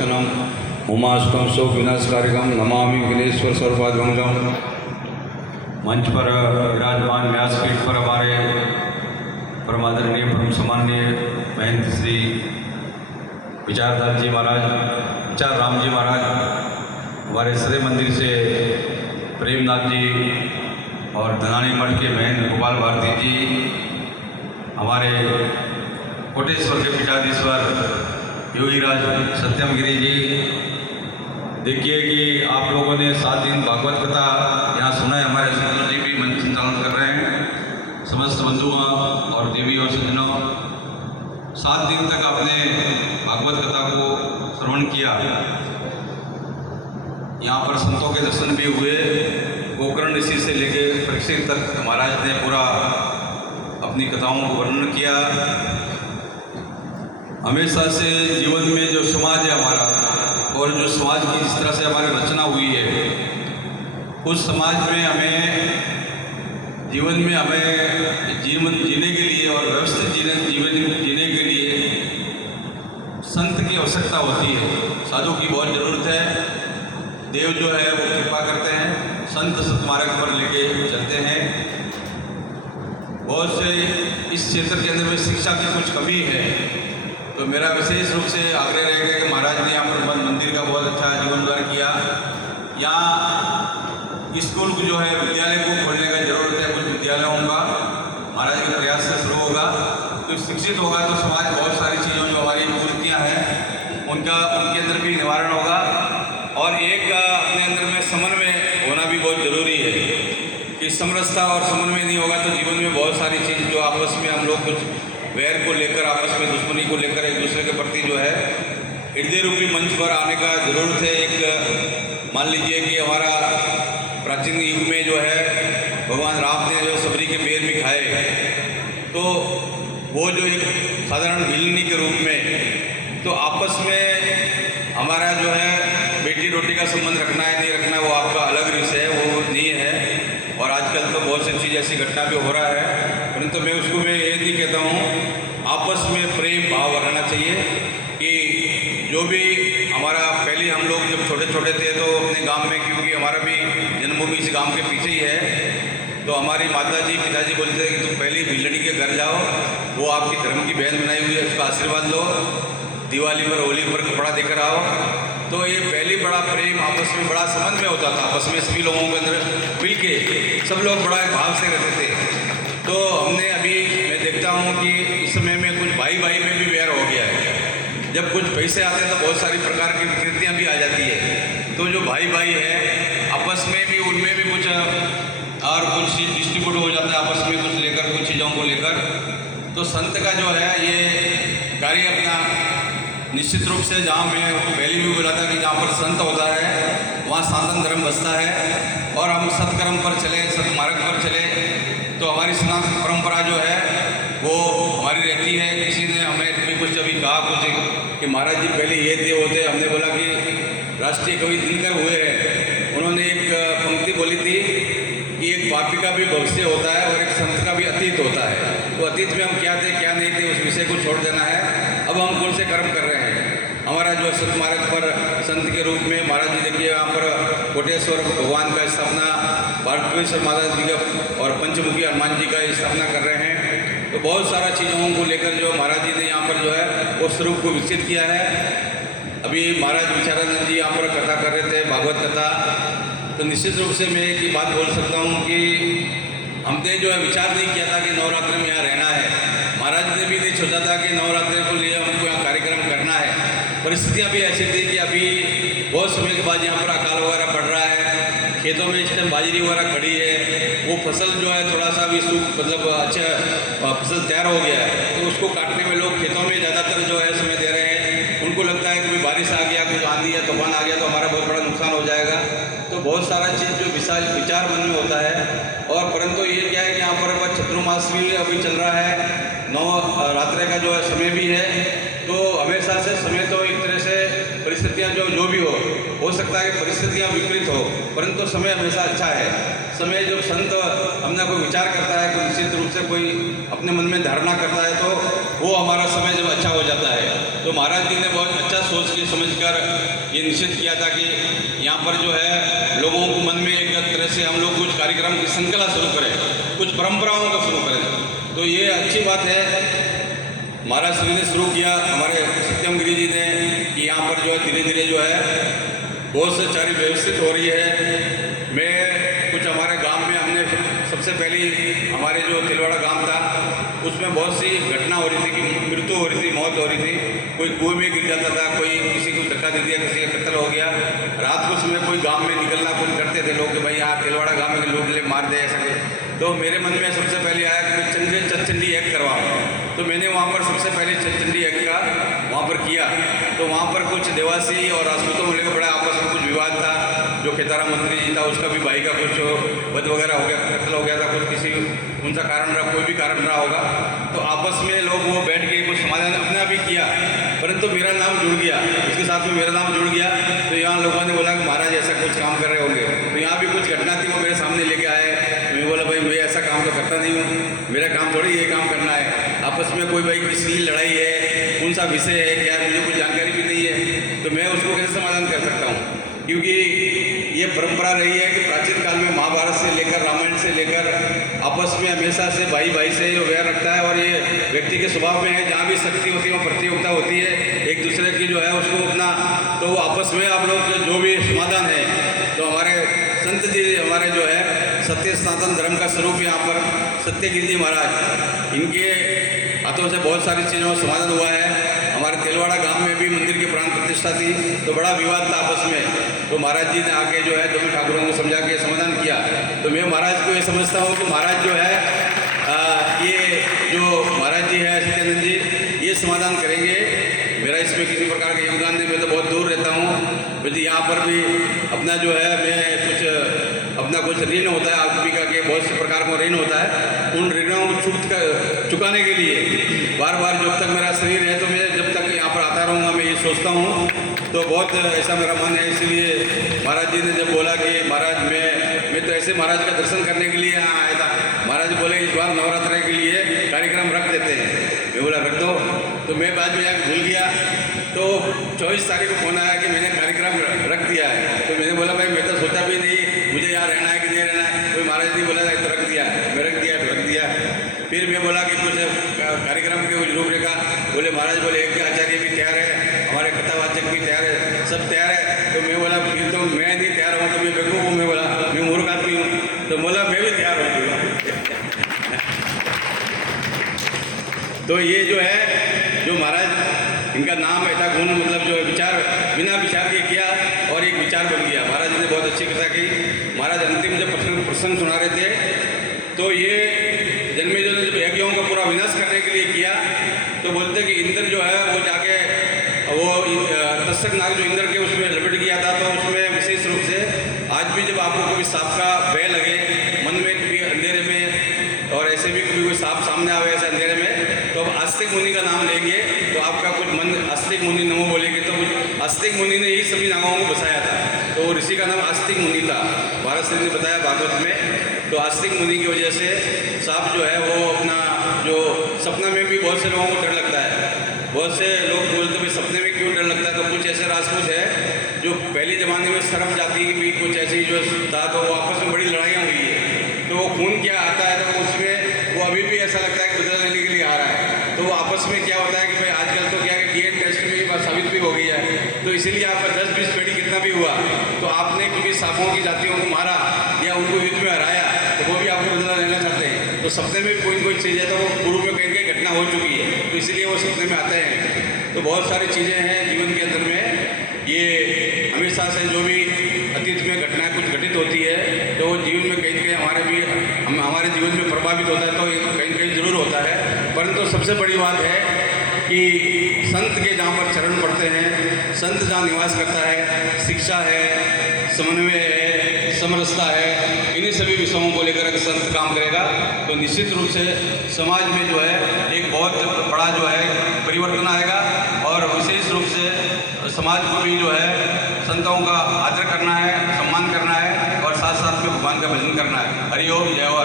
दर्शनम उमाष्टम शोक विनाशकारिकम नमामि विघ्नेश्वर सर्वपादमंगलम। मंच पर विराजमान व्यासपीठ पर हमारे परमादरणीय परम सम्माननीय महंत श्री विचारदास जी महाराज, विचार राम जी महाराज, हमारे सदय मंदिर से प्रेमनाथ जी और धनानी मठ के महंत गोपाल भारती जी, हमारे कोटेश्वर के पीठाधीश्वर योगीराज सत्यमगिरी जी। देखिए कि आप लोगों ने 7 दिन भागवत कथा यहाँ सुना है। हमारे संतों जी भी मंच संचालन कर रहे हैं। समस्त बंधुओं और देवी और सज्जनों, 7 दिन तक आपने भागवत कथा को श्रवण किया। यहाँ पर संतों के दर्शन भी हुए। गोकर्ण ऋषि से लेकर परीक्षित तक महाराज ने पूरा अपनी कथाओं को वर्णन किया। हमेशा से जीवन में जो समाज है हमारा, और जो समाज की जिस तरह से हमारी रचना हुई है, उस समाज में हमें जीवन में जीवन जीने के लिए और व्यवस्थित जीवन जीने के लिए संत की आवश्यकता होती है। साधु की बहुत ज़रूरत है। देव जो है वो कृपा करते हैं, संत सतमार्ग पर लेके चलते हैं। बहुत से इस क्षेत्र के अंदर में शिक्षा की कुछ कमी है, तो मेरा विशेष रूप से आग्रह रहेगा कि महाराज ने यहाँ पर मंदिर का बहुत अच्छा जीवन द्वार किया। यहाँ स्कूल को जो है विद्यालय को खोलने का जरूरत है। कुछ विद्यालयों का महाराज के प्रयास से शुरू होगा तो शिक्षित होगा तो समाज बहुत सारी चीज़ों जो हमारी कुरीतियाँ हैं उनके अंदर भी निवारण होगा। और एक अपने अंदर में समन्वय होना भी बहुत ज़रूरी है कि समरसता और समन्वय नहीं होगा तो जीवन में बहुत सारी चीज़ जो आपस में हम लोग कुछ वैर को लेकर, आपस में दुश्मनी को लेकर एक दूसरे के प्रति जो है हृदय रूपी मंच पर आने का ज़रूरत है। एक मान लीजिए कि हमारा प्राचीन युग में जो है भगवान राम ने जो सबरी के बेर भी खाए, तो वो जो एक साधारण भिलनी के रूप में, तो आपस में हमारा जो है बेटी रोटी का संबंध रखना है नहीं रखना वो आपका अलग विषय है, वो नहीं है। और आजकल तो बहुत सी चीज़ ऐसी घटना भी हो रहा है, परंतु मैं उसको मैं ये नहीं कहता हूँ। आपस में प्रेम भाव रहना चाहिए कि जो भी हमारा पहले हम लोग जब छोटे छोटे थे तो अपने गांव में, क्योंकि हमारा भी जन्मभूमि इस गांव के पीछे ही है, तो हमारी माताजी पिताजी बोलते थे कि तुम पहले भिलड़ी के घर जाओ, वो आपकी धर्म की बहन बनाई हुई है, उसका आशीर्वाद लो, दिवाली पर होली पर कपड़ा देकर आओ। तो ये पहले बड़ा प्रेम, आपस में बड़ा समन्वय होता था। आपस में सभी लोगों के अंदर मिल के सब लोग बड़ा भाव से रहते थे। तो हमने अभी मैं देखता हूँ कि इस समय में कुछ भाई भाई में भी वैर हो गया है। जब कुछ पैसे आते हैं तो बहुत सारी प्रकार की विकृतियाँ भी आ जाती है। तो जो भाई भाई है आपस में भी, उनमें भी कुछ और कुछ डिस्ट्रीब्यूट हो जाता है आपस में कुछ लेकर, कुछ चीज़ों को लेकर। तो संत का जो है ये कार्य अपना निश्चित रूप से, जहाँ मैं पहले भी बोला था कि जहाँ पर संत होता है वहाँ सनातन धर्म बसता है। और हम सत्कर्म पर चले, सतमार्ग पर चले तो हमारी सनातन परंपरा जो है वो हमारी रहती है। किसी ने हमें भी कुछ अभी कहा कुछ कि महाराज जी पहले ये थे वो थे, हमने बोला कि राष्ट्रीय कवि दिनकर हुए हैं, उन्होंने एक पंक्ति बोली थी कि एक पापी का भी भविष्य होता है और एक संत का भी अतीत होता है। तो अतीत में हम क्या थे क्या नहीं थे उस विषय को छोड़ देना है। अब हम कौन से कर्म कर रहे हैं। हमारा जो सतमार्ग पर संत के रूप में महाराज जी देखिए यहाँ पर कोटेश्वर भगवान का स्थापना, भारतेश्वर माता जी का और पंचमुखी हनुमान जी का स्थापना कर रहे हैं। तो बहुत सारा चीज़ों को लेकर जो महाराज जी ने यहाँ पर जो है वो स्वरूप को विकसित किया है। अभी महाराज विचारानंद जी यहाँ पर कथा कर रहे थे, भागवत कथा। तो निश्चित रूप से मैं एक ही बात बोल सकता हूँ कि हमने जो है विचार नहीं किया था कि नवरात्र में यहाँ रहना है। महाराज ने भी नहीं सोचा था कि नवरात्र को लिए हमको यहाँ कार्यक्रम करना है। परिस्थितियाँ भी ऐसी थी कि अभी बहुत समय के बाद यहाँ पर अकाल वगैरह पड़ रहा है, खेतों में इस टाइम बाजरी वगैरह खड़ी है, वो फसल जो है थोड़ा सा भी सूख मतलब अच्छा फसल तैयार हो गया है, तो उसको काटने में लोग खेतों में ज़्यादातर जो है समय दे रहे हैं। उनको लगता है कि कोई बारिश आ गया, कुछ आंधी या तूफान आ गया तो हमारा बहुत बड़ा नुकसान हो जाएगा। तो बहुत सारा चीज़ जो विचार मन में होता है। और परंतु ये क्या है कि यहाँ पर चतुर्मास भी अभी चल रहा है, नवरात्रि का जो है समय भी है। तो हमेशा से समय तो एक तरह से परिस्थितियाँ जो भी हो सकता है कि परिस्थितियाँ विपरीत हो, परंतु समय हमेशा अच्छा है। समय जब संत हमने कोई विचार करता है, कोई निश्चित रूप से कोई अपने मन में धारणा करता है, तो वो हमारा समय जब अच्छा हो जाता है तो महाराज जी ने बहुत अच्छा सोच के समझकर ये निश्चित किया था कि यहाँ पर जो है लोगों को मन में एक तरह से हम लोग कुछ कार्यक्रम की श्रृंखला शुरू करें, कुछ परंपराओं को शुरू करें। तो ये अच्छी बात है महाराज श्री ने शुरू किया, हमारे सत्यम गिरी जी ने, कि यहाँ पर जो है धीरे धीरे जो है बहुत से सारी व्यवस्थित हो रही है। मैं कुछ हमारे गांव में हमने सबसे पहले हमारे जो तिलवाड़ा गांव था उसमें बहुत सी घटना हो रही थी कि मृत्यु हो रही थी, मौत हो रही थी। कोई कुएं में गिर जाता था, कोई किसी को धक्का दे दिया, किसी का कत्ल हो गया। रात को समय कोई गांव में निकलना कुछ करते थे लोग कि भाई यहाँ तिलवाड़ा गांव में लोग ले मार दे ऐसा के। तो मेरे मन में सबसे पहले आया कि मैं चतचंडी यज्ञ करवाऊँ। तो मैंने वहाँ पर सबसे पहले चतचंडी यज्ञ का वहाँ पर किया। तो वहाँ पर कुछ देवासी और राजपूतों को लेकर बड़ा आपस में कुछ विवाद था। जो खेतारा मंत्री जी था उसका भी भाई का कुछ वध वगैरह हो गया, कत्ल हो गया था, कुछ किसी उनका कारण रहा, कोई भी कारण रहा होगा। तो आपस में लोग वो बैठ के कुछ समाधान अपना भी किया, परंतु मेरा नाम जुड़ गया, उसके साथ में मेरा नाम जुड़ गया। तो यहाँ लोगों ने बोला कि महाराज ऐसा कुछ काम कर रहे होंगे। तो यहाँ भी कुछ घटना थी, वो मेरे सामने लेके आए। मैं बोला भाई मैं ऐसा काम तो करता नहीं हूँ, मेरा काम थोड़ी ये काम करना है। आपस में कोई भाई किसी लड़ाई है, कौन सा विषय है, क्या मुझे कुछ जानकारी भी नहीं है, तो मैं उसको कैसे समाधान कर सकता हूँ। क्योंकि ये परंपरा रही है कि प्राचीन काल में महाभारत से लेकर रामायण से लेकर आपस में हमेशा से भाई भाई से जो वैर रखता है। और ये व्यक्ति के स्वभाव में है, जहाँ भी शक्ति होती है वहाँ प्रतियोगिता होती है, एक दूसरे की जो है उसको अपना, तो आपस में आप लोग जो भी समाधान है। तो हमारे संत जी, हमारे जो है सत्य सनातन धर्म का स्वरूप यहाँ पर सत्यगिरी जी महाराज, इनके हाथों से बहुत सारी चीज़ों का समाधान हुआ है। हमारे तिलवाड़ा गांव में भी मंदिर की प्राण प्रतिष्ठा थी, तो बड़ा विवाद था आपस में। तो महाराज जी ने आके जो है दोनों ठाकुरों को समझा के समाधान किया। तो मैं महाराज को ये समझता हूँ कि महाराज जो है ये जो महाराज जी है सत्यानंद जी, ये समाधान करेंगे। मेरा इसमें किसी प्रकार का योगदान नहीं, मैं तो बहुत दूर रहता हूँ। मुझे यहाँ पर भी अपना जो है मैं कुछ ऋण होता है आजीविका के, बहुत से प्रकार का ऋण होता है। उन ऋणों को चुकाने के लिए बार बार जब तक मेरा शरीर है, तो मैं जब तक यहाँ पर आता रहूँगा, मैं ये सोचता हूँ। तो बहुत ऐसा मेरा मन है। इसलिए महाराज जी ने जब बोला कि महाराज मैं तो ऐसे महाराज का दर्शन करने के लिए यहाँ आया था, महाराज बोले इस बार नवरात्र के लिए कार्यक्रम रख देते हैं। मैं बोला रख दो। तो मैं बाद में जाकर भूल गया। तो 24 तारीख को फोन आया कि मैंने कार्यक्रम रख दिया है। तो मैंने बोला भाई मैं तो सोचा भी नहीं मुझे यहाँ रहना है कि नहीं रहना है। कोई महाराज जी बोला तो रख दिया, मैं रख दिया। फिर मैं बोला कि कुछ कार्यक्रम की कुछ रूपरेखा, बोले महाराज बोले एक आचार्य भी तैयार है, हमारे कथावाचक भी तैयार है, सब तैयार है। तो मैं बोला फिर तो मैं नहीं तैयार हूँ, तो मैं बेवकूफ़ हूँ। मैं बोला मैं मूर्ख आदमी हूँ। तो बोला मैं भी तैयार हूँ। तो ये जो है जो महाराज इनका नाम ऐसा गुण, मतलब जो विचार बिना विचार के किया और एक विचार बन गया। महाराज ने बहुत अच्छी कथा की। महाराज अंतिम जब प्रसंग सुना रहे थे, तो ये जन्मेजय ने जब यज्ञों का पूरा विनाश करने के लिए किया, तो बोलते कि इंद्र जो है वो जाके वो तक्षक नाग जो इंद्र के उसमें लपेट गया था। तो उसमें विशेष रूप से आज भी जब आपको कभी सांप का भय लगे मन में, कभी अंधेरे में, और ऐसे भी कभी कोई सांप सामने आवे ऐसे अंधेरे में, तो अब आस्तिक मुनि का नाम लेंगे तो आपका कुछ मन, आस्तिक मुनि नमो बोलेंगे तो कुछ, आस्तिक मुनि ने ही सभी नागों को बसाया था। तो वो ऋषि का नाम आस्तिक मुनि था, भारत श्री ने बताया भागवत में। तो आस्तिक मुनि की वजह से सांप जो है वो अपना जो सपना में भी बहुत से लोगों को डर लगता है। बहुत से लोग बोलते भाई सपने में क्यों डर लगता है। तो कुछ ऐसे राजपूत है जो पहले ज़माने में सरम जाति की भी कुछ ऐसी जो था, तो वो आपस में बड़ी लड़ाइयाँ हुई है। तो वो खून क्या आता है, तो उसमें वो अभी भी ऐसा लगता है कि बदला लेने के लिए आ रहा है। तो वो आपस में क्या होता है कि भाई आजकल तो क्या है DNA टेस्ट में ये बात साबित भी हो गई है। तो इसीलिए आपका 10-20 पीढ़ी कितना भी हुआ, तो आपने कभी सांपों की जातियों को मारा या उनको युद्ध में हराया, तो वो भी आपको बदला लेना चाहते हैं। तो सपने में कोई चीज़ है तो वो पूर्व में कहीं कहीं घटना हो चुकी है, तो इसलिए वो सपने में आते हैं। तो बहुत सारी चीज़ें हैं जीवन के अंदर में, ये हमेशा से जो भी अतीत में घटनाएं कुछ घटित होती है, तो वो जीवन में कहीं कहीं हमारे जीवन में प्रभावित होता है, तो कहीं कहीं जरूर होता है। परंतु सबसे बड़ी बात है कि संत के जहाँ पर चरण पड़ते हैं, संत जहाँ निवास करता है, शिक्षा है, समन्वय है, समरसता है, इन्हीं सभी विषयों को लेकर अगर संत काम करेगा तो निश्चित रूप से समाज में जो है एक बहुत बड़ा जो है परिवर्तन आएगा। और विशेष रूप से समाज को भी जो है संतों का आदर करना है, सम्मान करना है, और साथ साथ में भगवान का भजन करना है। हरि ओम, जय हो।